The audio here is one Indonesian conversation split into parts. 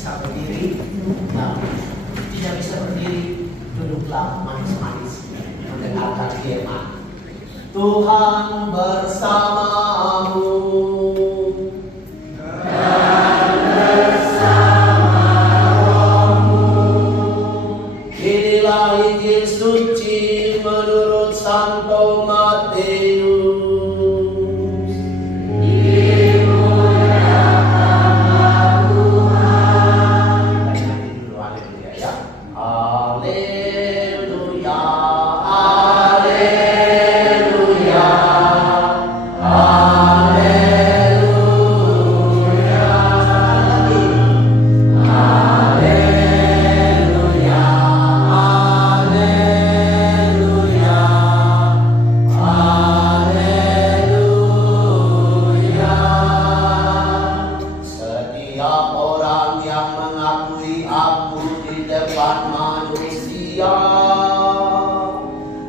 bisa berdiri? Nah, tidak bisa berdiri, duduklah manis-manis mendengarkan firman. Tuhan bersamamu. Dan bersamamu. Inilah Injil suci menurut Santo Matius.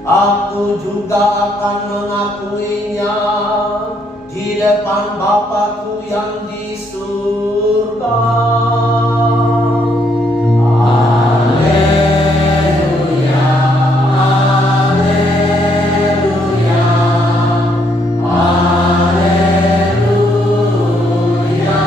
Aku juga akan mengakuinya di depan Bapa-Ku yang di surga. Haleluya, haleluya, haleluya, haleluya, haleluya.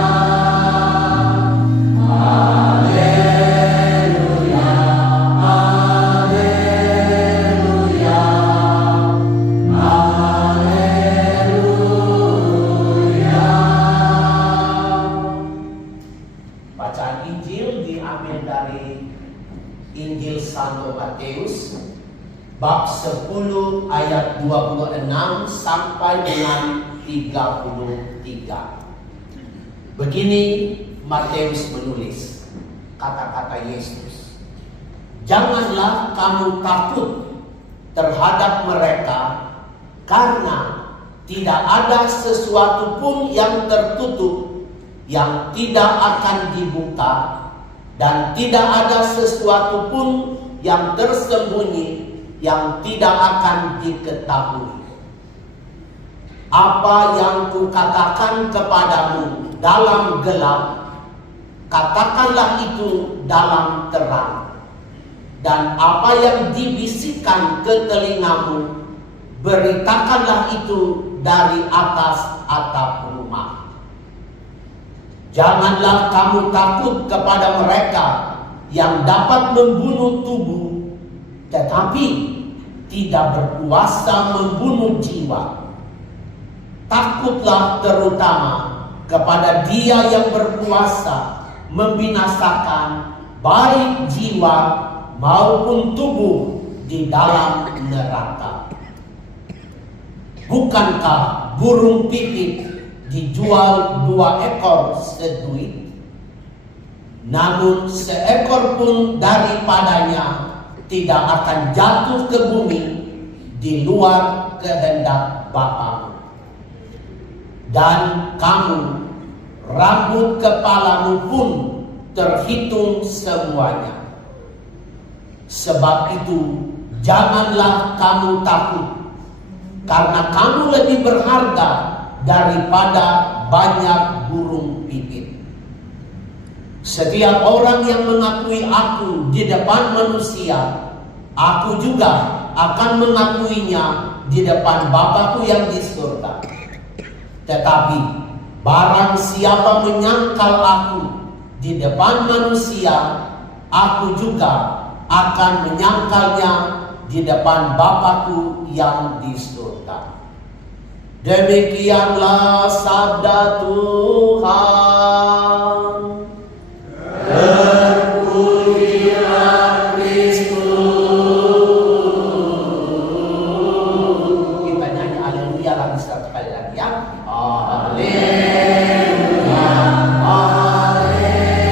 Bacaan Injil diambil dari Injil Santo Matius bab 10 ayat 26 sampai dengan 33. Begini Matius menulis kata-kata Yesus. Janganlah kamu takut terhadap mereka, karena tidak ada sesuatu pun yang tertutup yang tidak akan dibuka, dan tidak ada sesuatu pun yang tersembunyi yang tidak akan diketahui. Apa yang kukatakan kepadamu dalam gelap, katakanlah itu dalam terang. Dan apa yang dibisikkan ke telingamu, beritakanlah itu dari atas atap rumah. Janganlah kamu takut kepada mereka yang dapat membunuh tubuh, tetapi tidak berkuasa membunuh jiwa. Takutlah terutama kepada Dia yang berkuasa membinasakan baik jiwa maupun tubuh di dalam neraka. Bukankah burung pipit dijual 2 ekor seduit? Namun seekor pun daripadanya tidak akan jatuh ke bumi di luar kehendak Bapa. Dan kamu, rambut kepalamu pun terhitung semuanya. Sebab itu janganlah kamu takut, karena kamu lebih berharga daripada banyak burung pipit. Setiap orang yang mengakui aku di depan manusia, aku juga akan mengakuinya di depan Bapa-Ku yang di surga. Tetapi barang siapa menyangkal aku di depan manusia, aku juga akan menyangkalnya di depan Bapa-Ku yang di surga. Demikianlah sabda Tuhan. Terpujilah Kristus. Kita nyanyi haleluya lagi sekali lagi ya. Haleluya, haleluya,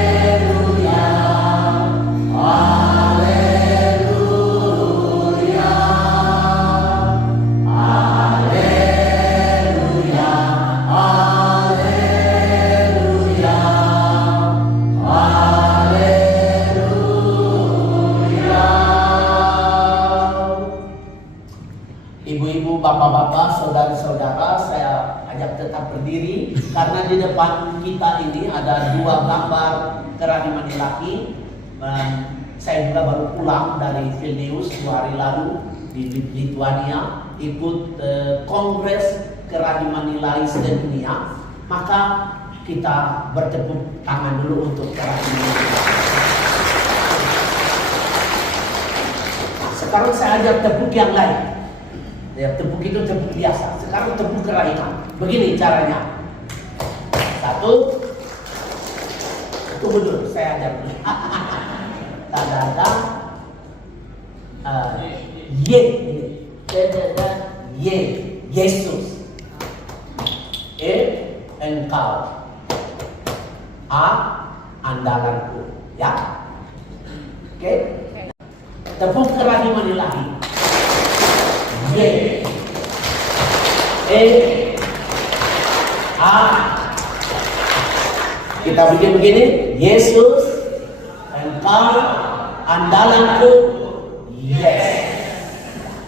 haleluya, haleluya, haleluya, haleluya. Ibu-ibu, bapak-bapak, saudara-saudara, saya ajak tetap berdiri karena di depan kita ini ada 2 gambar kerahiman ilahi. Saya juga baru pulang dari Vilnius 2 hari lalu di Lithuania, ikut kongres kerahiman ilahi sedunia. Maka kita bertepuk tangan dulu untuk kerahiman ilahi. Sekarang saya ajar tepuk yang lain. Ya, tepuk itu tepuk biasa. Sekarang tepuk kerahiman. Begini caranya. 1. Tunggu dulu, saya ajar dulu. Tanda Y. Y. Yesus. E. Engkau. A. Andalanku. Ya. Oke. Tepuk kerahiman ilahi. Y. E. A. Kita bikin begini. Yesus, Engkau, andalanku. Yes.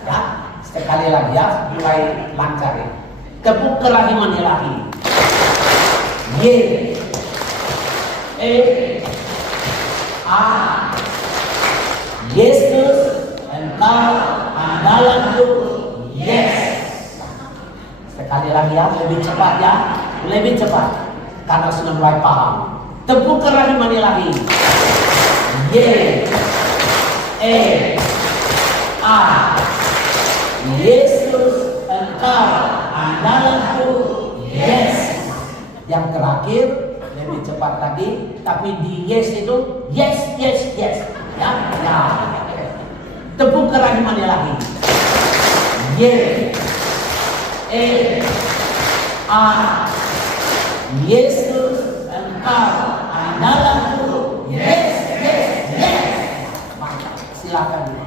Ya, sekali lagi ya, mulai lancar ya. Tepuk kerahiman ilahi. Y. E. A. Yesus, Engkau, andalanku. Yes. Sekali lagi ya, lebih cepat ya, lebih cepat, karena sudah mulai paham. Tepuk kerahiman ilahi. Y. E. A. Yesus, Engkau, andalanku. Yes. Yang terakhir lebih cepat lagi, tapi di yes itu yes, yes, yes. Ya, ya. Tepuk kerahiman ilahi. Y. E. A. Yesus, Engkau, andalanku. Yes, yes, yes. Mantap. Silakan.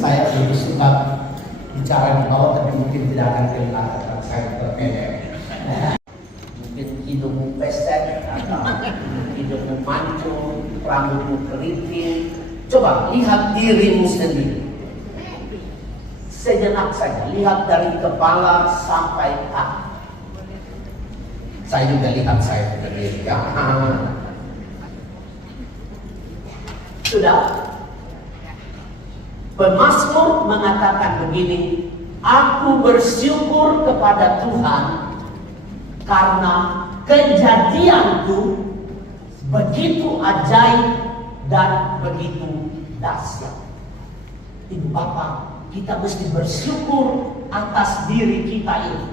Saya lebih suka bicara di bawah, tapi mungkin tidak akan kelihatan karena saya berpendek. Mungkin hidungmu pesek atau hidungmu mancung, rambutmu keriting. Coba lihat dirimu sendiri. Sejenak saja, lihat dari kepala sampai kaki. Saya juga lihat saya sendiri. Ya. Sudah. Pemazmur mengatakan begini, aku bersyukur kepada Tuhan karena kejadianku begitu ajaib dan begitu dahsyat. Ibu bapak, kita mesti bersyukur atas diri kita ini.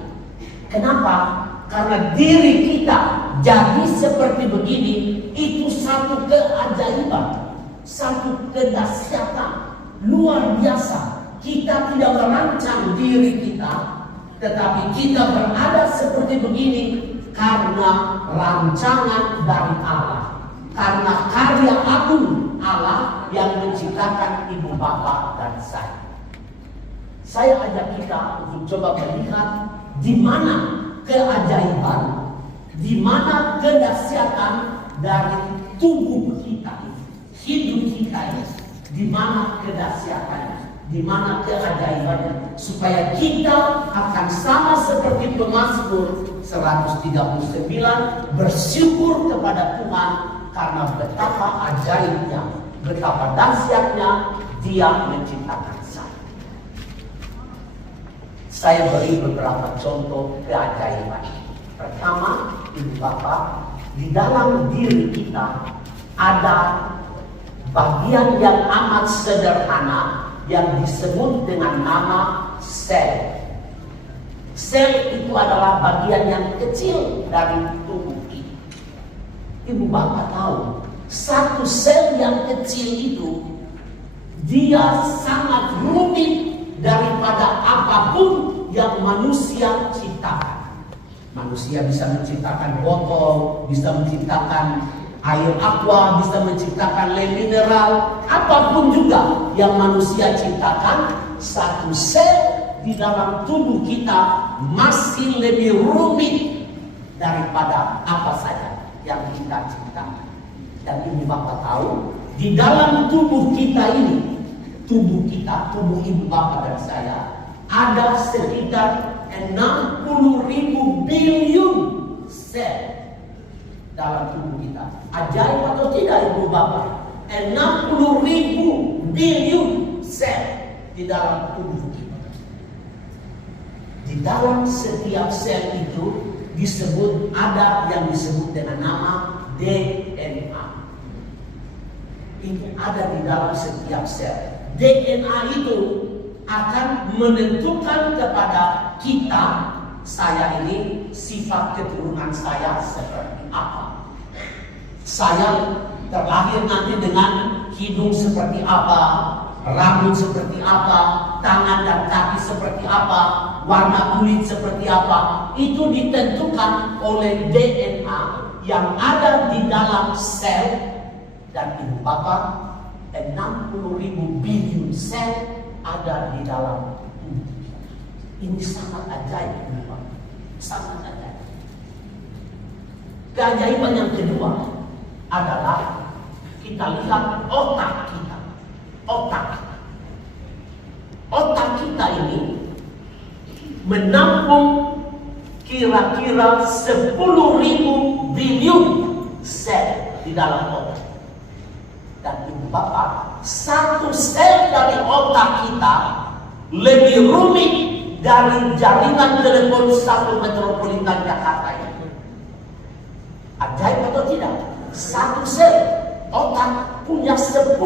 Kenapa? Karena diri kita jadi seperti begini, itu satu keajaiban, satu kedahsyatan luar biasa. Kita tidak merancang diri kita, tetapi kita berada seperti begini karena rancangan dari Allah, karena karya agung Allah yang menciptakan ibu bapak dan saya. Saya ajak kita untuk coba melihat di mana keajaiban, di mana kedahsyatan dari tubuh kita ini, hidup kita ini. Di mana kedahsyatannya, di mana keajaibannya, supaya kita akan sama seperti Pemazmur 139 bersyukur kepada Tuhan karena betapa ajaibnya, betapa dahsyatnya Dia menciptakan saya. Saya beri beberapa contoh keajaiban. Pertama, ibu bapak, di dalam diri kita ada bagian yang amat sederhana yang disebut dengan nama sel. Sel itu adalah bagian yang kecil dari tubuh kita. Ibu bapak tahu, satu sel yang kecil itu dia sangat rumit daripada apapun yang manusia ciptakan. Manusia bisa menciptakan botol, bisa menciptakan air aqua, bisa menciptakan le mineral, apapun juga yang manusia ciptakan, satu sel di dalam tubuh kita masih lebih rumit daripada apa saja yang kita ciptakan. Dan ibu bapak tahu, di dalam tubuh kita ini, tubuh kita, tubuh ibu bapak dan saya, ada sekitar 60.000 billion sel dalam tubuh kita. Ajaib atau tidak ibu bapak? 60.000 billion sel di dalam tubuh kita. Di dalam setiap sel itu disebut, ada yang disebut dengan nama DNA. Itu ada di dalam setiap sel. DNA itu akan menentukan kepada kita, saya ini sifat keturunan saya seperti apa. Saya terlahir nanti dengan hidung seperti apa, rambut seperti apa, tangan dan kaki seperti apa, warna kulit seperti apa. Itu ditentukan oleh DNA yang ada di dalam sel. Dan ibu bapak, 60.000 billion sel ada di dalam tubuh. Ini sangat ajaib, ibu bapak. Sangat ajaib. Keajaiban yang kedua adalah kita lihat otak kita. Otak kita ini menampung kira-kira 10.000 billion sel di dalam otak. Dan ibu bapak, satu sel dari otak kita lebih rumit dari jaringan telepon satu metropolitan Jakarta ini. Ajaib atau tidak? Satu sel otak punya 10.000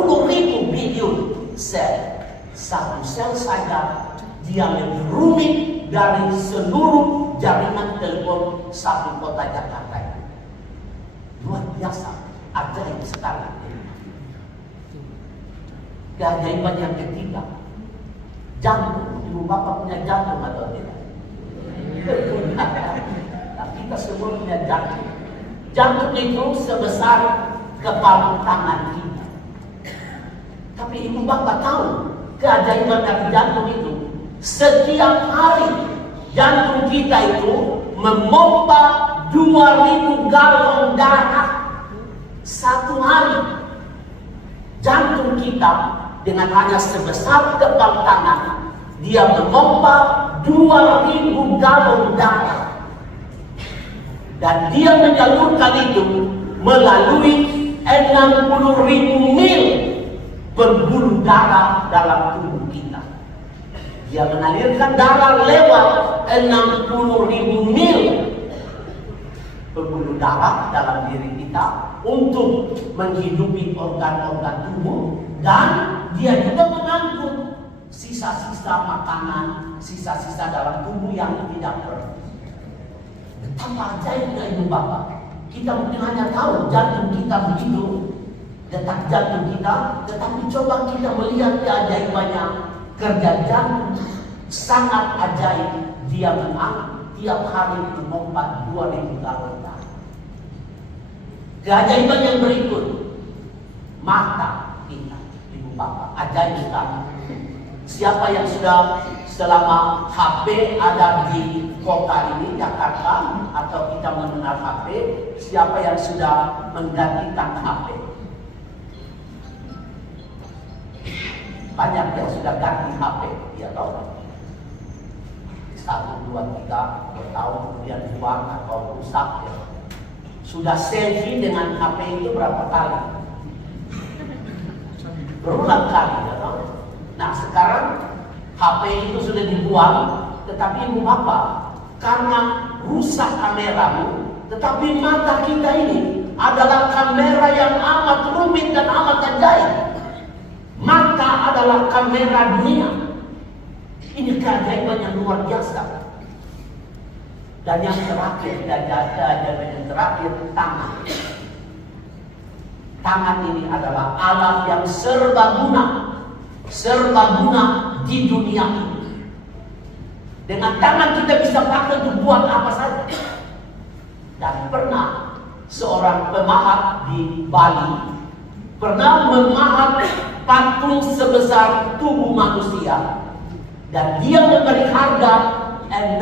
billion sel. Satu sel saja dia lebih rumit dari seluruh jaringan telepon satu kota Jakarta ini. Luar biasa, ajaib sekali. Keajaiban yang ketiga, jantung. Ibu bapak punya jantung atau tidak? Nah, kita semua punya jantung. Jantung itu sebesar kepala tangan kita. Tapi ibu bapak tahu keajaiban dari jantung itu, setiap hari jantung kita itu memompa 2.000 galon darah satu hari. Jantung kita dengan hanya sebesar kepala tangan, dia memompa 2.000 galon darah. Dan dia menyalurkan itu melalui 60.000 mil pembuluh darah dalam tubuh kita. Dia mengalirkan darah lewat 60.000 mil pembuluh darah dalam diri kita untuk menghidupi organ-organ tubuh, dan dia juga mengangkut sisa-sisa makanan, sisa-sisa dalam tubuh yang tidak perlu. Betapa ajaibnya ibu bapak. Kita mungkin hanya tahu jantung kita begitu, detak jantung kita, tetapi coba kita melihat keajaibannya. Kerja jantung sangat ajaib. Dia tiap hari memompa 2.000 galon darah. Keajaiban yang berikut, mata kita, ibu bapak, ajaib sekali. Siapa yang sudah selama HP ada di kota ini, Jakarta, atau kita mengenal HP, siapa yang sudah menggantikan HP? Banyak yang sudah ganti HP, ya tahu. 1, 2, 3 bertahun kemudian buang atau rusak, ya. Sudah selfie dengan HP itu berapa kali? Berulang kali, ya tahu. Nah sekarang HP itu sudah dibuang, tetapi ibu bapak, karena rusak kameramu, tetapi mata kita ini adalah kamera yang amat rumit dan amat ajaib. Mata adalah kamera dunia. Ini keajaiban yang luar biasa. Dan yang terakhir, keajaiban yang terakhir, tangan. Tangan ini adalah alat yang serbaguna di dunia ini. Dengan tangan kita bisa pakai untuk buat apa saja. Dan pernah seorang pemahat di Bali pernah memahat patung sebesar tubuh manusia, dan dia memberi harga 6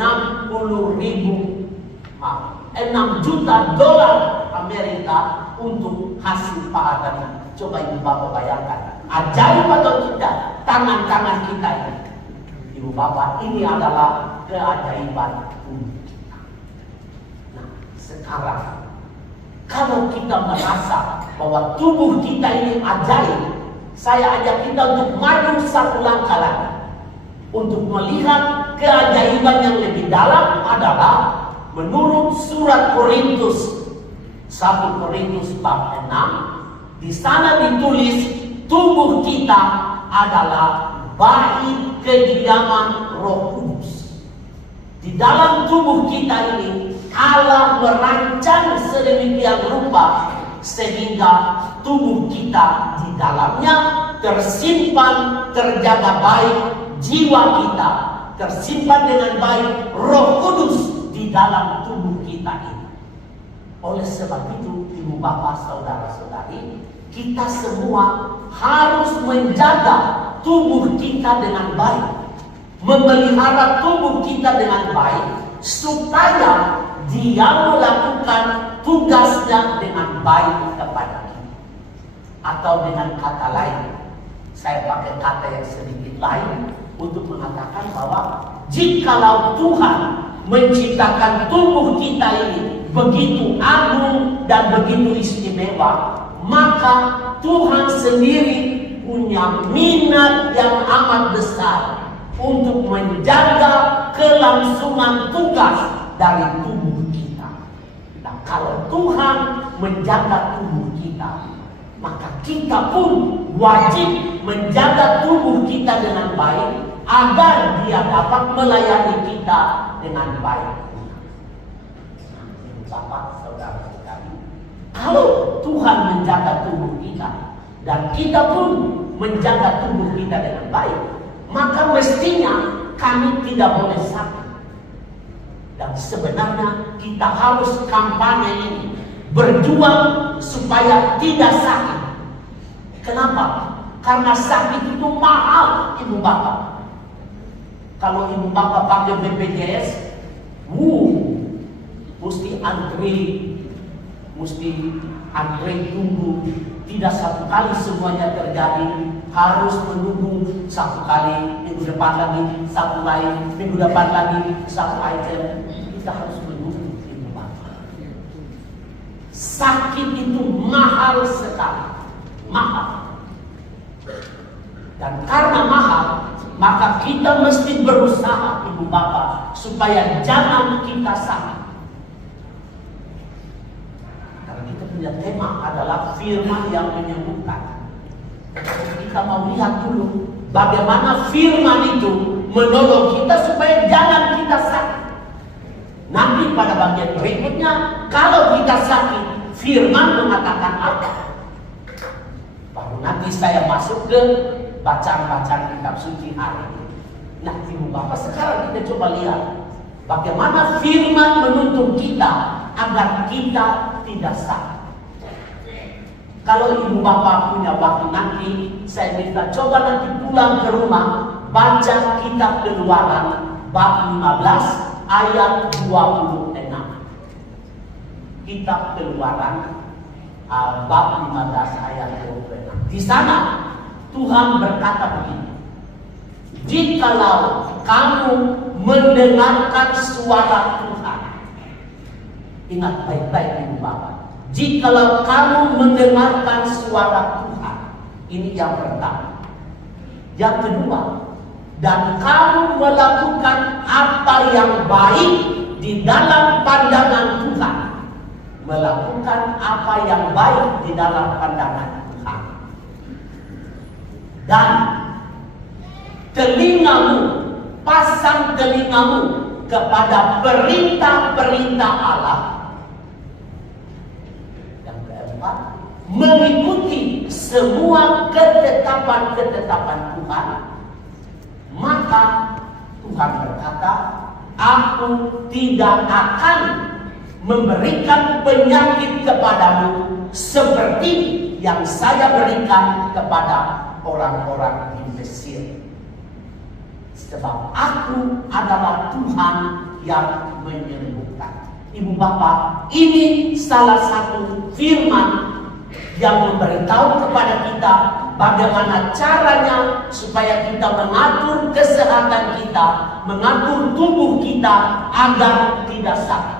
juta dolar Amerika untuk hasil pahatannya. Coba ibu bapak bayangkan, ajaib atau tidak tangan-tangan kita ini. Ibu Ibu Bapak, ini adalah keajaiban tubuh kita. Nah, sekarang kalau kita merasa bahwa tubuh kita ini ajaib, saya ajak kita untuk maju satu langkah lagi. Untuk melihat keajaiban yang lebih dalam adalah menurut surat Korintus 1 Korintus bab 6. Di sana ditulis tubuh kita adalah bait kediaman Roh Kudus. Di dalam tubuh kita ini Allah merancang sedemikian rupa sehingga tubuh kita di dalamnya tersimpan, terjaga baik, jiwa kita tersimpan dengan baik, Roh Kudus di dalam tubuh kita ini. Oleh sebab itu, Ibu Bapak, Saudara-saudari, kita semua harus menjaga tubuh kita dengan baik, memelihara tubuh kita dengan baik, supaya dia melakukan tugasnya dengan baik kepada kita. Atau dengan kata lain, saya pakai kata yang sedikit lain untuk mengatakan bahwa jikalau Tuhan menciptakan tubuh kita ini begitu agung dan begitu istimewa, maka Tuhan sendiri punya minat yang amat besar untuk menjaga kelangsungan tugas dari tubuh kita. Nah, kalau Tuhan menjaga tubuh kita, maka kita pun wajib menjaga tubuh kita dengan baik agar dia dapat melayani kita dengan baik. Bapak, saudara-saudari, kalau Tuhan menjaga tubuh kita dan kita pun menjaga tubuh kita dengan baik, maka mestinya kami tidak boleh sakit. Dan sebenarnya kita harus kampanye ini, berjuang supaya tidak sakit. Kenapa? Karena sakit itu mahal, Ibu Bapak. Kalau Ibu Bapak pakai BPJS, mesti antri tunggu. Tidak satu kali semuanya terjadi, harus menunggu satu kali, minggu depan lagi satu lain, minggu depan lagi satu item. Kita harus menunggu, Ibu Bapak. Sakit itu mahal sekali, mahal. Dan karena mahal, maka kita mesti berusaha, Ibu Bapak, supaya jangan kita sakit. Karena kita punya tema adalah firman yang menyembuhkan. Kita mau lihat dulu bagaimana firman itu menolong kita supaya jangan kita sakit. Nanti pada bagian berikutnya, kalau kita sakit, firman mengatakan apa? Baru nanti saya masuk ke bacaan-bacaan kitab suci hari ini. Nah, Ibu Bapak, sekarang kita coba lihat bagaimana firman menuntun kita agar kita tidak sakit. Kalau Ibu Bapak punya waktu nanti, saya minta coba nanti pulang ke rumah, baca kitab Keluaran bab 15 ayat 26. Kitab Keluaran bab 15 ayat 26. Di sana Tuhan berkata begini, jikalau kamu mendengarkan suara Tuhan, ingat baik-baik Ibu Bapak, jikalau kamu mendengarkan suara Tuhan, ini yang pertama. Yang kedua, dan kamu melakukan apa yang baik di dalam pandangan Tuhan, melakukan apa yang baik di dalam pandangan Tuhan, dan telingamu, pasang telingamu kepada perintah-perintah Allah. Yang keempat, mengikuti semua ketetapan-ketetapan Tuhan, maka Tuhan berkata, aku tidak akan memberikan penyakit kepadamu seperti yang saya berikan kepada orang-orang di Mesir. Sebab aku adalah Tuhan yang menyembuhkan. Ibu Bapak, ini salah satu firman yang memberitahu kepada kita bagaimana caranya supaya kita mengatur kesehatan kita, mengatur tubuh kita agar tidak sakit.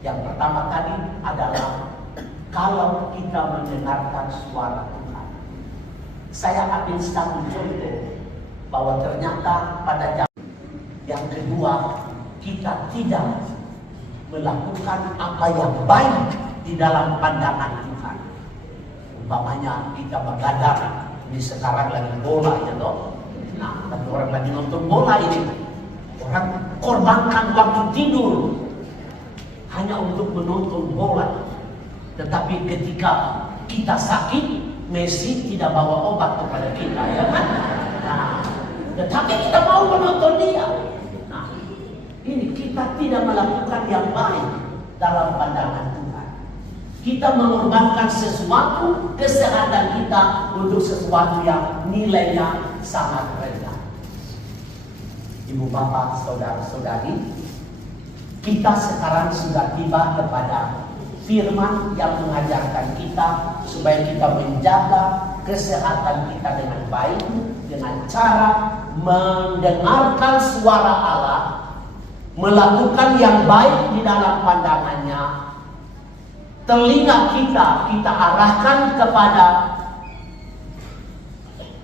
Yang pertama tadi adalah kalau kita mendengarkan suara Tuhan. Saya ambil satu contoh bahwa ternyata pada zaman yang kedua kita tidak melakukan apa yang baik di dalam pandangan Tuhan. Umpamanya kita begadang, ini sekarang lagi bola ya toh. Nah, tapi orang lagi nonton bola ini, orang korbankan waktu tidur hanya untuk menonton bola. Tetapi ketika kita sakit, Messi tidak bawa obat kepada kita, ya kan? Nah, tetapi kita mau menonton dia. Nah, ini kita tidak melakukan yang baik dalam pandangan Tuhan. Kita mengorbankan sesuatu, kesehatan kita untuk sesuatu yang nilainya sangat rendah. Ibu bapak, saudara-saudari, kita sekarang sudah tiba kepada firman yang mengajarkan kita supaya kita menjaga kesehatan kita dengan baik dengan cara mendengarkan suara Allah, melakukan yang baik di dalam pandangannya. Telinga kita arahkan kepada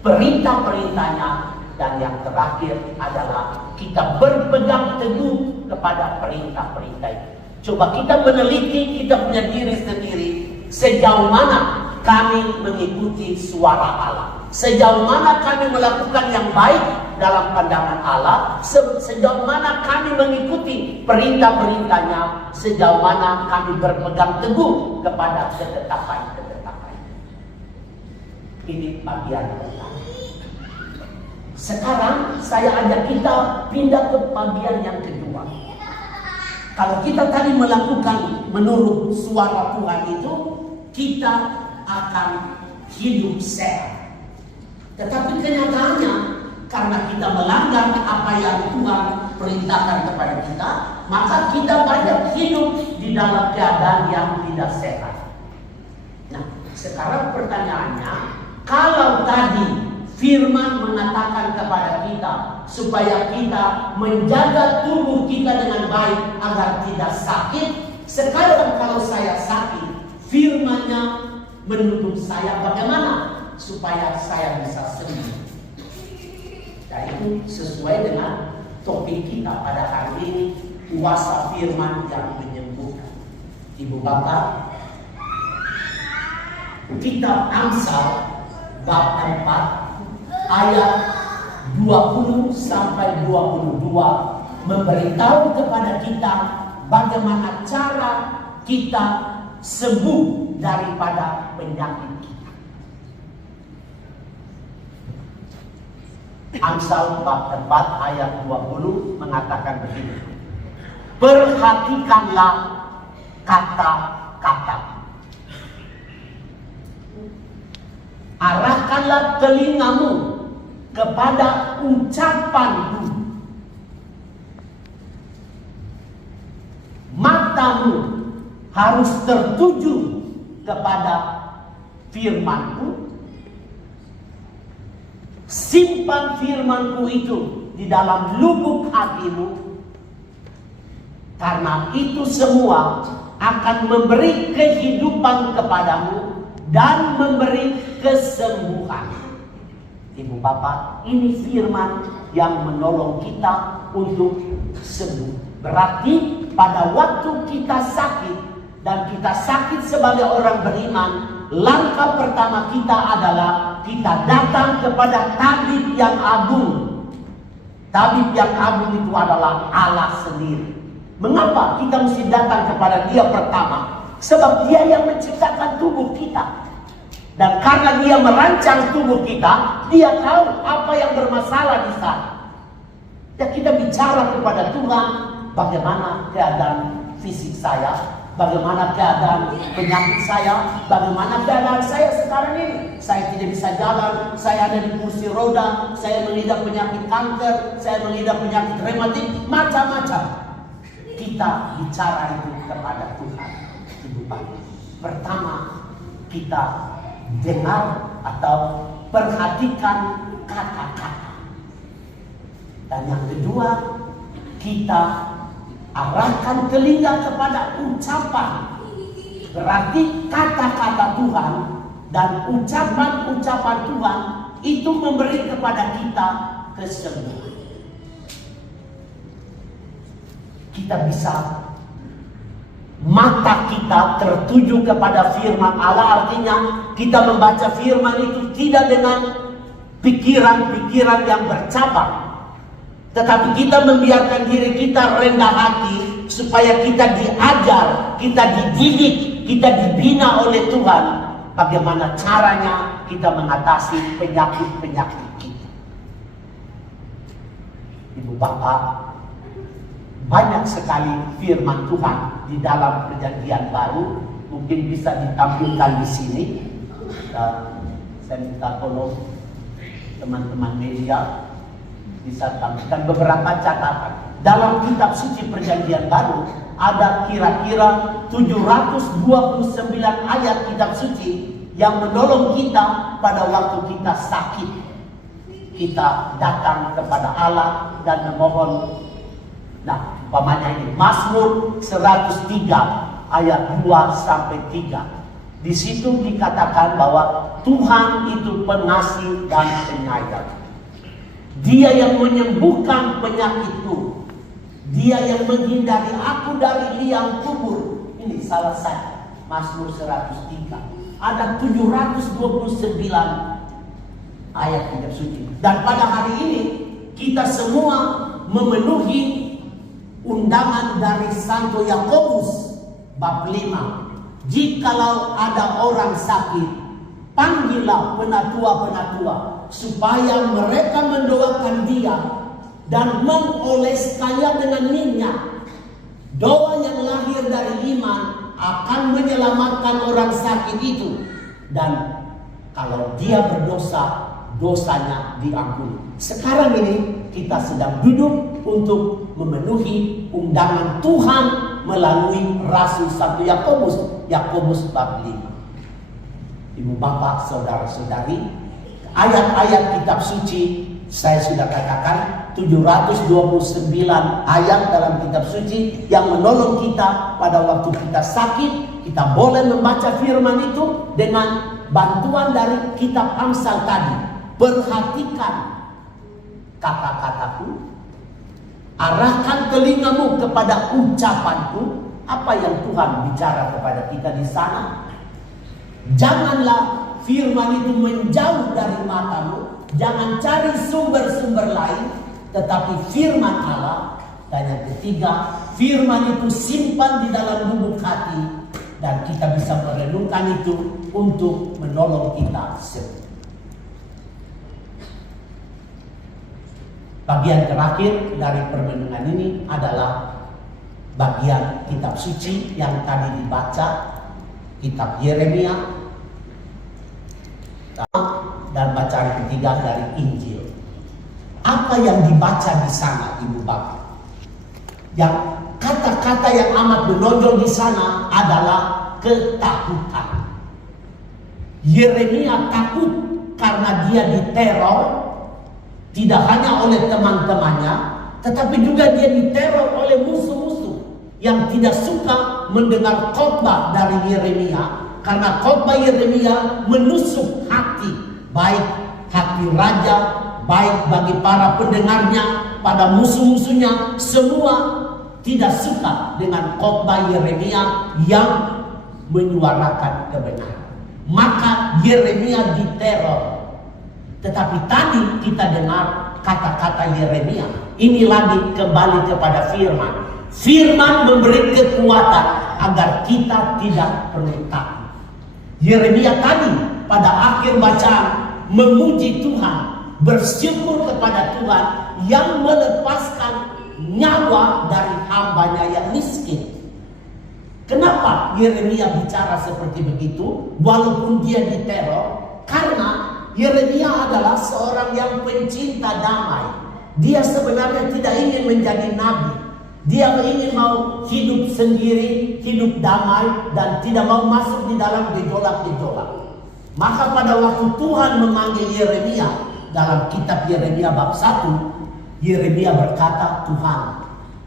perintah-perintahnya, dan yang terakhir adalah kita berpegang teguh kepada perintah-perintah itu. Coba kita meneliti kita punya diri sendiri, sejauh mana kami mengikuti suara Allah, sejauh mana kami melakukan yang baik dalam pandangan Allah, sejauh mana kami mengikuti perintah-perintahnya, sejauh mana kami berpegang teguh kepada ketetapan-ketetapan. Ini bagian pertama. Sekarang saya ajak kita pindah ke bagian yang kedua. Kalau kita tadi melakukan menurut suara Tuhan itu, kita akan hidup sehat. Tetapi kenyataannya, karena kita melanggar apa yang Tuhan perintahkan kepada kita, maka kita banyak hidup di dalam keadaan yang tidak sehat. Nah, sekarang pertanyaannya, kalau tadi firman mengatakan kepada kita supaya kita menjaga tubuh kita dengan baik agar tidak sakit, sekarang kalau saya sakit, firman-Nya menuntut saya bagaimana supaya saya bisa sembuh. Dan itu sesuai dengan topik kita pada hari ini, kuasa firman yang menyembuhkan. Ibu bapak, kitab Amsal bab 4 ayat 20 sampai 22 memberitahu kepada kita bagaimana cara kita sembuh daripada penyakit kita. Amsal bab 4 ayat 20 mengatakan begini: perhatikanlah kata-kata, arahkanlah telingamu kepada ucapanku, matamu harus tertuju kepada firmanku, simpan firmanku itu di dalam lubuk hatimu, karena itu semua akan memberi kehidupan kepadamu dan memberi kesembuhan. Ibu bapak, ini firman yang menolong kita untuk sembuh. Berarti pada waktu kita sakit, dan kita sakit sebagai orang beriman, langkah pertama kita adalah kita datang kepada tabib yang agung. Tabib yang agung itu adalah Allah sendiri. Mengapa kita mesti datang kepada dia pertama? Sebab dia yang menciptakan tubuh kita. Dan karena dia merancang tubuh kita, dia tahu apa yang bermasalah di sana. Dan kita bicara kepada Tuhan, bagaimana keadaan fisik saya, bagaimana keadaan penyakit saya, bagaimana keadaan saya sekarang ini. Saya tidak bisa jalan, saya ada di kursi roda, saya mengidap penyakit kanker, saya mengidap penyakit rematik, macam-macam. Kita bicara itu kepada Tuhan. Ibu bapak, pertama kita dengar atau perhatikan kata-kata. Dan yang kedua, kita arahkan telinga kepada ucapan. Berarti kata-kata Tuhan dan ucapan-ucapan Tuhan itu memberi kepada kita kesembuhan. Kita bisa, mata kita tertuju kepada firman Allah. Artinya kita membaca firman itu tidak dengan pikiran-pikiran yang bercabang, tetapi kita membiarkan diri kita rendah hati supaya kita diajar, kita dididik, kita dibina oleh Tuhan bagaimana caranya kita mengatasi penyakit-penyakit kita. Ibu bapak, banyak sekali firman Tuhan di dalam Perjanjian Baru, mungkin bisa ditampilkan di sini. Dan saya minta tolong teman-teman media bisa tampilkan beberapa catatan. Dalam kitab suci Perjanjian Baru ada kira-kira 729 ayat kitab suci yang menolong kita pada waktu kita sakit. Kita datang kepada Allah dan memohon. Nah, umpamanya ini Mazmur 103 ayat 2 sampai 3. Di situ dikatakan bahwa Tuhan itu pengasih dan penyayang. Dia yang menyembuhkan penyakitku. Dia yang menghindari aku dari liang kubur. Ini salah satu Mazmur 103. Ada 729 ayat kitab suci. Dan pada hari ini kita semua memenuhi undangan dari Santo Yakobus bab 5. Jikalau ada orang sakit, panggillah penatua-penatua supaya mereka mendoakan dia dan mengoleskannya dengan minyak. Doa yang lahir dari iman akan menyelamatkan orang sakit itu, dan kalau dia berdosa, dosanya diampuni. Sekarang ini kita sedang duduk untuk memenuhi undangan Tuhan melalui Rasul Santo Yakobus, Yakobus bab 5. Ibu bapak, saudara-saudari, ayat-ayat kitab suci saya sudah katakan 729 ayat dalam kitab suci yang menolong kita pada waktu kita sakit. Kita boleh membaca firman itu dengan bantuan dari kitab Amsal tadi. Perhatikan kata-kataku, arahkan telingamu kepada ucapanku. Apa yang Tuhan bicara kepada kita di sana? Janganlah firman itu menjauh dari matamu. Jangan cari sumber-sumber lain, tetapi firman Allah. Dan yang ketiga, firman itu simpan di dalam lubuk hati, dan kita bisa merenungkan itu untuk menolong kita semua. Bagian terakhir dari permenungan ini adalah bagian kitab suci yang tadi dibaca, kitab Yeremia, dan bacaan ketiga dari Injil. Apa yang dibaca di sana, ibu bapak? Yang kata-kata yang amat menonjol di sana adalah ketakutan. Yeremia takut karena dia diteror, tidak hanya oleh teman-temannya, tetapi juga dia diteror oleh musuh-musuh yang tidak suka mendengar khotbah dari Yeremia, karena khotbah Yeremia menusuk hati, baik hati raja, baik bagi para pendengarnya, pada musuh-musuhnya, semua tidak suka dengan khotbah Yeremia yang menyuarakan kebenaran. Maka Yeremia diteror. Tetapi tadi kita dengar kata-kata Yeremia. Ini lagi kembali kepada firman. Firman memberi kekuatan agar kita tidak perlu takut. Yeremia tadi pada akhir bacaan memuji Tuhan, bersyukur kepada Tuhan yang melepaskan nyawa dari hambanya yang miskin. Kenapa Yeremia bicara seperti begitu walaupun dia diteror? Karena Yeremia adalah seorang yang pencinta damai. Dia sebenarnya tidak ingin menjadi nabi. Dia ingin mau hidup sendiri, hidup damai, dan tidak mau masuk di dalam gejolak-gejolak. Maka pada waktu Tuhan memanggil Yeremia dalam kitab Yeremia bab 1, Yeremia berkata, Tuhan,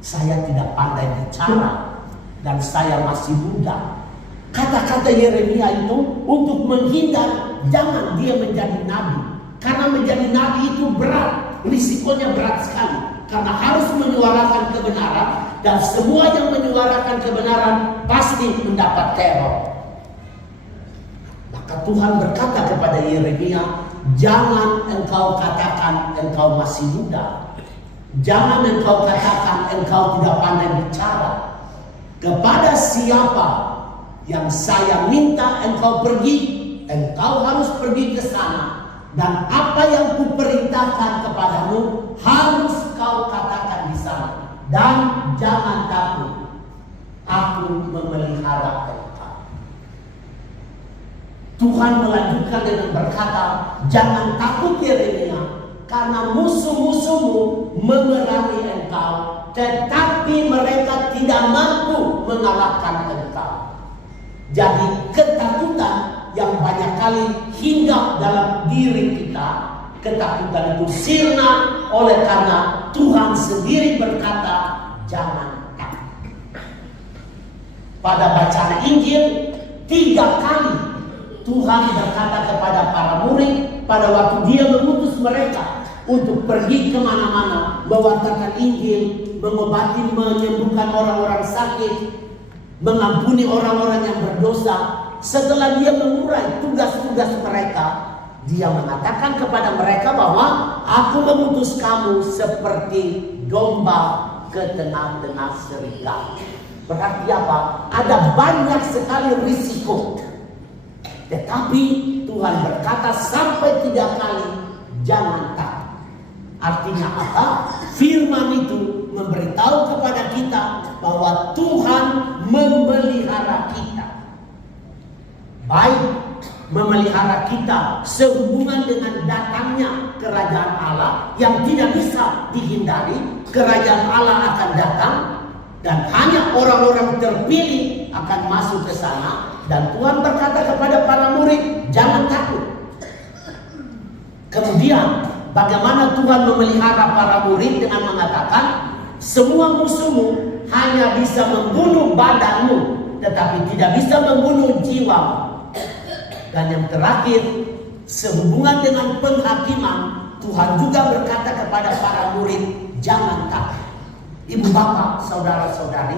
saya tidak pandai bicara dan saya masih muda. Kata-kata Yeremia itu untuk menghindar jangan dia menjadi nabi. Karena menjadi nabi itu berat, risikonya berat sekali. Karena harus menyuarakan kebenaran, dan semua yang menyuarakan kebenaran pasti mendapat teror. Maka Tuhan berkata kepada Yeremia, jangan engkau katakan engkau masih muda. Jangan engkau katakan engkau tidak pandai bicara. Kepada siapa yang saya minta engkau pergi, engkau harus pergi ke sana. Dan apa yang kuperintahkan kepadamu harus kau katakan di sana. Dan jangan takut, aku memelihara engkau. Tuhan melanjutkan dengan berkata, jangan takut Yeremia, karena musuh-musuhmu memerangi engkau, tetapi mereka tidak mampu mengalahkan engkau. Jadi ketakutan yang banyak kali hinggap dalam diri kita, ketakutan itu sirna oleh karena Tuhan sendiri berkata, jangan takut. Pada bacaan Injil 3 kali Tuhan berkata kepada para murid pada waktu dia mengutus mereka untuk pergi kemana-mana, mewartakan Injil, mengobati, menyembuhkan orang-orang sakit, mengampuni orang-orang yang berdosa. Setelah dia mengurai tugas-tugas mereka, dia mengatakan kepada mereka bahwa aku mengutus kamu seperti domba ke tengah-tengah serigala. Berarti apa? Ada banyak sekali risiko. Tetapi Tuhan berkata sampai 3 kali, jangan takut. Artinya apa? Firman itu memberitahu kepada kita bahwa Tuhan memelihara kita. Baik memelihara kita sehubungan dengan datangnya kerajaan Allah yang tidak bisa dihindari. Kerajaan Allah akan datang dan hanya orang-orang terpilih akan masuk ke sana. Dan Tuhan berkata kepada para murid, jangan takut. Kemudian bagaimana Tuhan memelihara para murid dengan mengatakan, semua musuhmu hanya bisa membunuh badanmu, tetapi tidak bisa membunuh jiwamu. Dan yang terakhir, sehubungan dengan penghakiman, Tuhan juga berkata kepada para murid, jangan takut. Ibu bapak, saudara-saudari,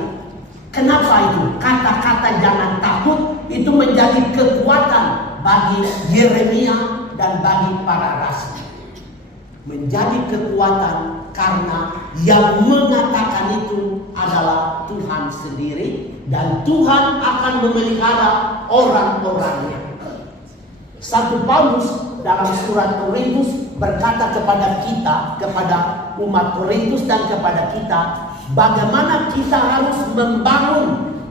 kenapa itu? Kata-kata jangan takut itu menjadi kekuatan bagi Yeremia dan bagi para rasul. Menjadi kekuatan karena yang mengatakan itu adalah Tuhan sendiri, dan Tuhan akan memelihara orang-orangnya. Satu Paulus dalam surat Korintus berkata kepada kita, kepada umat Korintus dan kepada kita, bagaimana kita harus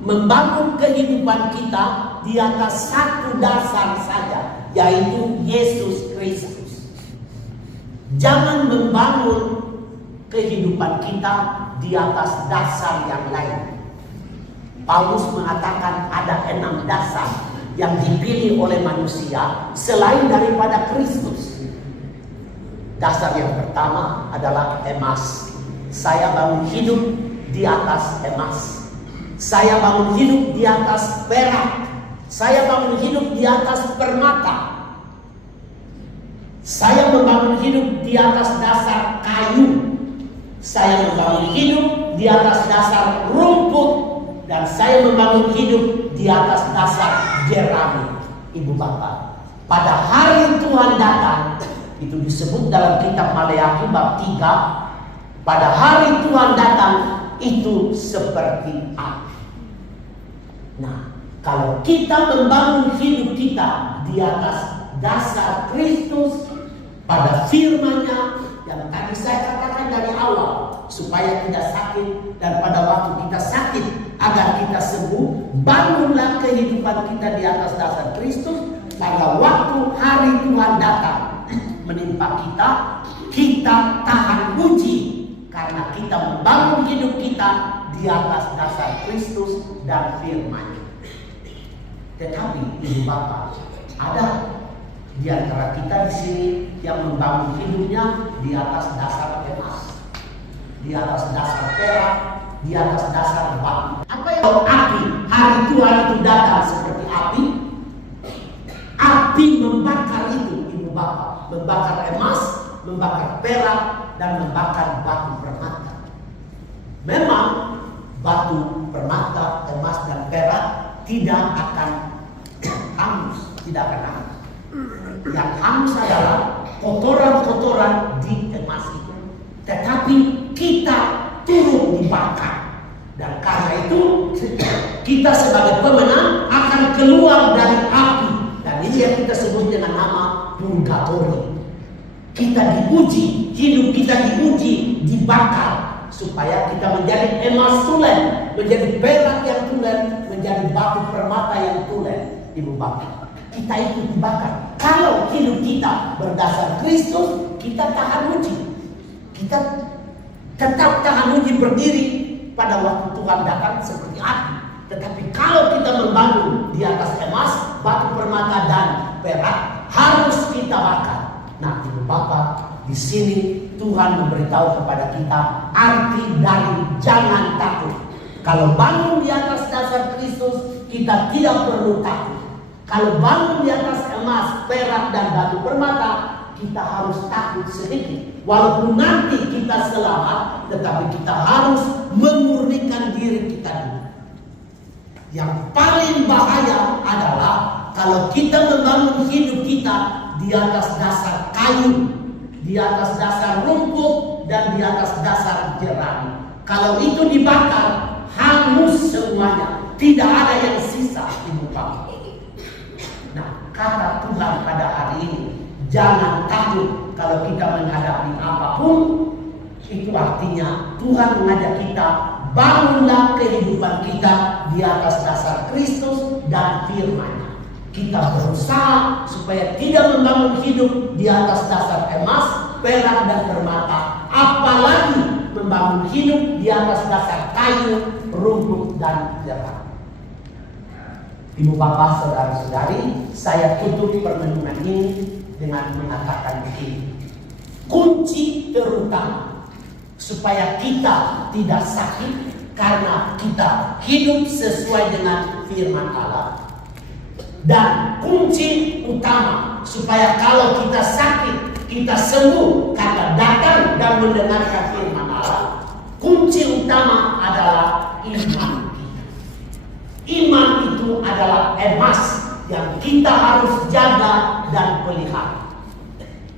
membangun kehidupan kita di atas satu dasar saja, yaitu Yesus Kristus. Jangan membangun kehidupan kita di atas dasar yang lain. Paulus mengatakan ada 6 dasar yang dipilih oleh manusia selain daripada Kristus. Dasar yang pertama adalah emas. Saya bangun hidup di atas emas. Saya bangun hidup di atas perak. Saya bangun hidup di atas permata. Saya membangun hidup di atas dasar kayu. Saya membangun hidup di atas dasar rumput. Dan saya membangun hidup di atas dasar jerami. Ibu bapak, pada hari Tuhan datang, itu disebut dalam kitab Maleakhi bab 3, pada hari Tuhan datang itu seperti api. Nah, kalau kita membangun hidup kita di atas dasar Kristus, pada firman-Nya yang tadi saya katakan dari awal, supaya tidak sakit, dan pada waktu kita sakit agar kita sembuh, bangunlah kehidupan kita di atas dasar Kristus. Pada waktu hari Tuhan datang menimpa kita, kita tahan uji karena kita membangun hidup kita di atas dasar Kristus dan firman-Nya. Tetapi Ibu Bapak, ada di antara kita di sini yang membangun hidupnya di atas dasar emas, di atas dasar perak, di atas dasar batu. Apa yang api hari Tuhan itu datang seperti api? Api membakar itu, Ibu Bapak, membakar emas, membakar perak, dan membakar batu permata. Memang batu permata, emas, dan perak tidak akan hangus, tidak akan hangus. Yang hangus adalah kotoran-kotoran di emas itu. Tetapi kita turut dibakar. Dan karena itu kita sebagai pemenang akan keluar dari api. Dan ini yang kita sebut dengan nama purgatori. Kita diuji, hidup kita diuji, dibakar, supaya kita menjadi emas tulen, menjadi perak yang tulen, menjadi batu permata yang tulen. Ibu Bapak, kita itu dibakar. Kalau hidup kita berdasar Kristus, kita tahan uji. Kita tetap tahan uji berdiri pada waktu Tuhan datang seperti api. Tetapi kalau kita membangun di atas emas, batu permata, dan perak, harus kita bakar. Nah, Ibu Bapak, di sini Tuhan memberitahu kepada kita arti dari jangan takut. Kalau bangun di atas dasar Kristus, kita tidak perlu takut. Kalau bangun di atas emas, perak, dan batu permata, kita harus takut sedikit. Walaupun nanti kita selamat, tetapi kita harus memurnikan diri kita dulu. Yang paling bahaya adalah kalau kita membangun hidup kita di atas dasar kayu, di atas dasar rumput, dan di atas dasar jerami. Kalau itu dibakar, hangus semuanya. Tidak ada yang sisa, Ibu Bapak. Nah, kata Tuhan pada hari ini, jangan takut kalau kita menghadapi apapun. Itu artinya Tuhan mengajak kita, bangunlah kehidupan kita di atas dasar Kristus dan firman-Nya. Kita berusaha supaya tidak membangun hidup di atas dasar emas, perak, dan permata. Apalagi membangun hidup di atas dasar kayu, rumput, dan jerami. Ibu Bapak, saudara-saudari, saya tutup permenungan ini dengan mengatakan begini. Kunci terutama supaya kita tidak sakit karena kita hidup sesuai dengan firman Allah. Dan kunci utama supaya kalau kita sakit, kita sembuh karena datang dan mendengarkan firman Allah. Kunci utama adalah iman. Iman itu adalah emas yang kita harus jaga dan pelihara.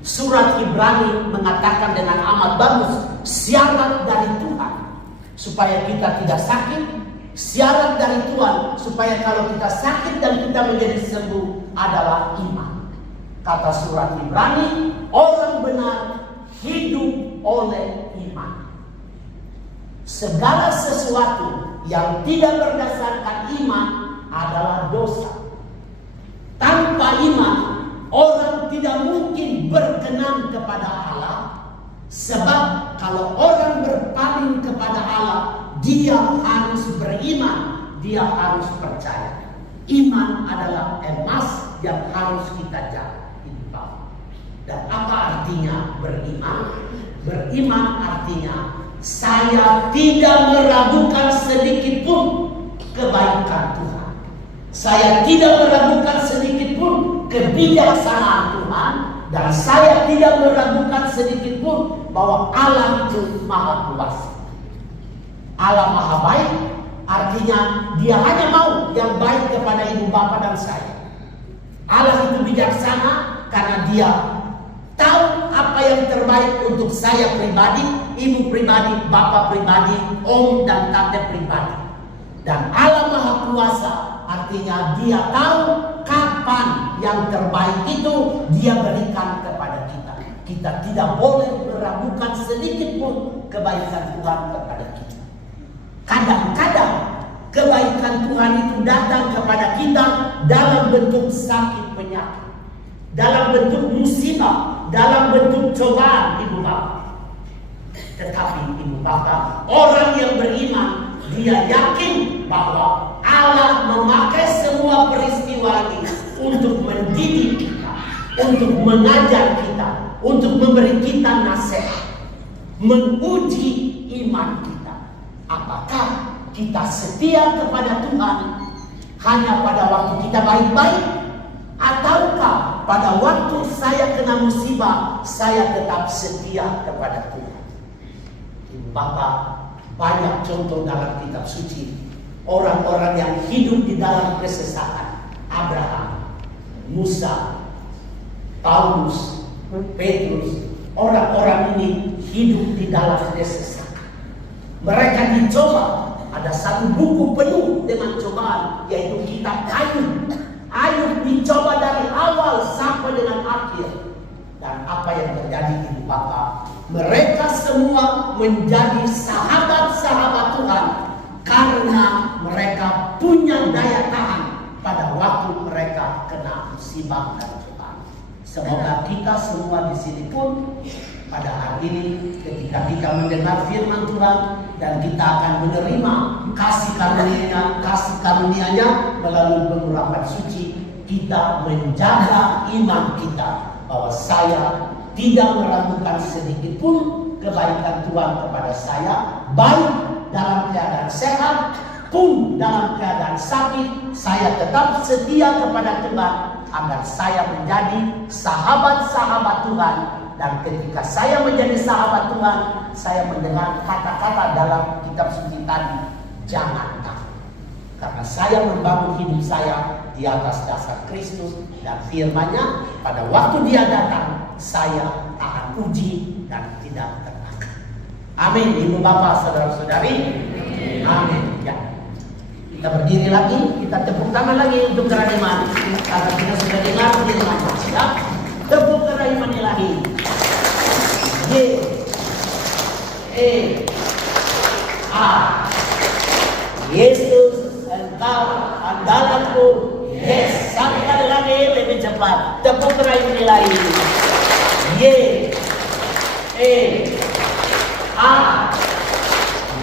Surat Ibrani mengatakan dengan amat bagus, syarat dari Tuhan supaya kita tidak sakit, syarat dari Tuhan supaya kalau kita sakit dan kita menjadi sembuh adalah iman. Kata surat Ibrani, orang benar hidup oleh iman. Segala sesuatu yang tidak berdasarkan iman adalah dosa. Tanpa iman, orang tidak mungkin berkenan kepada Allah. Sebab kalau orang berpaling kepada Allah, dia harus beriman, dia harus percaya. Iman adalah emas yang harus kita jaga. Dan apa artinya beriman? Beriman artinya saya tidak meragukan sedikit pun kebaikan Tuhan. Saya tidak meragukan sedikit pun kebijaksanaan Tuhan. Dan saya tidak meragukan sedikit pun bahwa Allah itu maha kuasa. Allah maha baik, artinya dia hanya mau yang baik kepada ibu bapa dan saya. Allah itu bijaksana karena dia tahu apa yang terbaik untuk saya pribadi, ibu pribadi, bapak pribadi, om dan tante pribadi. Dan Allah maha kuasa, artinya dia tahu kapan yang terbaik itu dia berikan kepada kita. Kita tidak boleh meragukan sedikit pun kebaikan Tuhan kepada kita. Kadang-kadang kebaikan Tuhan itu datang kepada kita dalam bentuk sakit penyakit, dalam bentuk musibah, dalam bentuk cobaan ibu bapak. Tetapi ibu bapak, orang yang beriman, dia yakin bahwa Allah memakai semua peristiwa ini untuk mendidik kita, untuk mengajar kita, untuk memberi kita nasihat, menguji iman kita. Apakah kita setia kepada Tuhan hanya pada waktu kita baik-baik, ataukah pada waktu saya kena musibah saya tetap setia kepada Tuhan? Ibu bapak, banyak contoh dalam kitab suci orang-orang yang hidup di dalam kesesatan. Abraham, Musa, Paulus, Petrus, orang-orang ini hidup di dalam kesesatan. Mereka dicoba. Ada satu buku penuh dengan cobaan, yaitu kitab Ayub. Ayub dicoba dari awal sampai dengan akhir. Dan apa yang terjadi ibu bapak? Mereka semua menjadi sahabat-sahabat Tuhan karena mereka punya daya tahan pada waktu mereka kena musibah dan cobaan. Semoga kita semua di sini pun pada hari ini ketika kita mendengar firman Tuhan dan kita akan menerima kasih karunia-Nya melalui pengurapan suci, kita menjaga iman kita bahwa saya tidak meragukan sedikit pun kebaikan Tuhan kepada saya, baik dalam keadaan sehat pun dalam keadaan sakit. Saya tetap setia kepada Tuhan agar saya menjadi sahabat-sahabat Tuhan. Dan ketika saya menjadi sahabat Tuhan, saya mendengar kata-kata dalam kitab suci tadi, jangan takut. Karena saya membangun hidup saya di atas dasar Kristus dan firman-Nya. Pada waktu Dia datang, saya tahan uji dan tidak termakan. Amin. Ibu bapak, saudara-saudari. Amin. Ya. Kita berdiri lagi, kita tepuk tangan lagi untuk kerahiman. Karena kita sudah dengar firman ya. Tepuk kerahiman ilahi. Yesus, Engkau andalanku. Yes, sekali lagi lebih cepat. Tepuk kerahiman ilahi.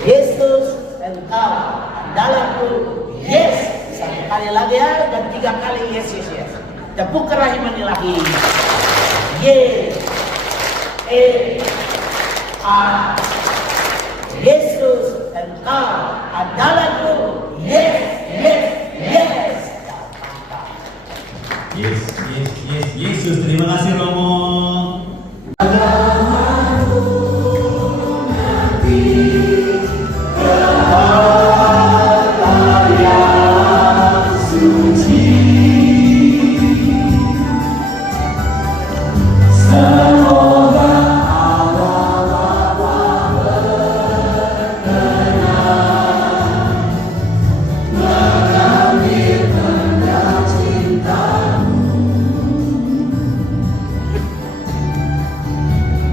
Yesus, Engkau andalanku. Yes, sekali lagi ya, dan 3 kali yes. Tepuk kerahiman ilahi. Yesus, Engkau andalanku. Yes. Yesus, terima kasih Romo.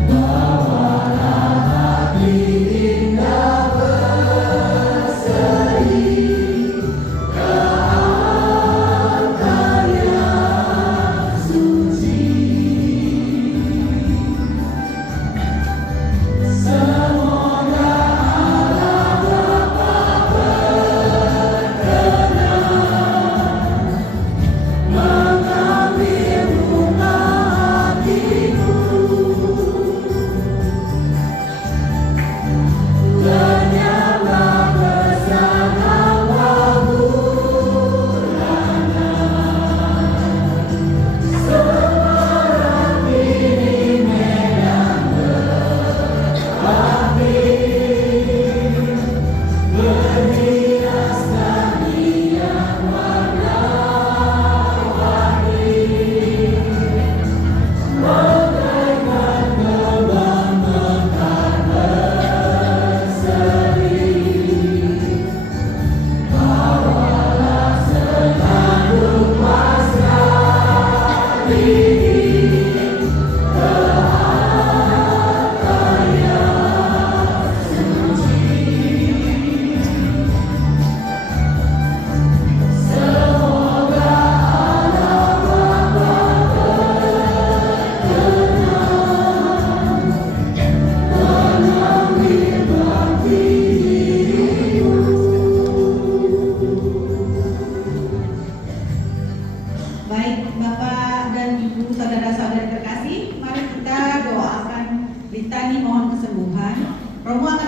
Bawalah hati indah Romo akan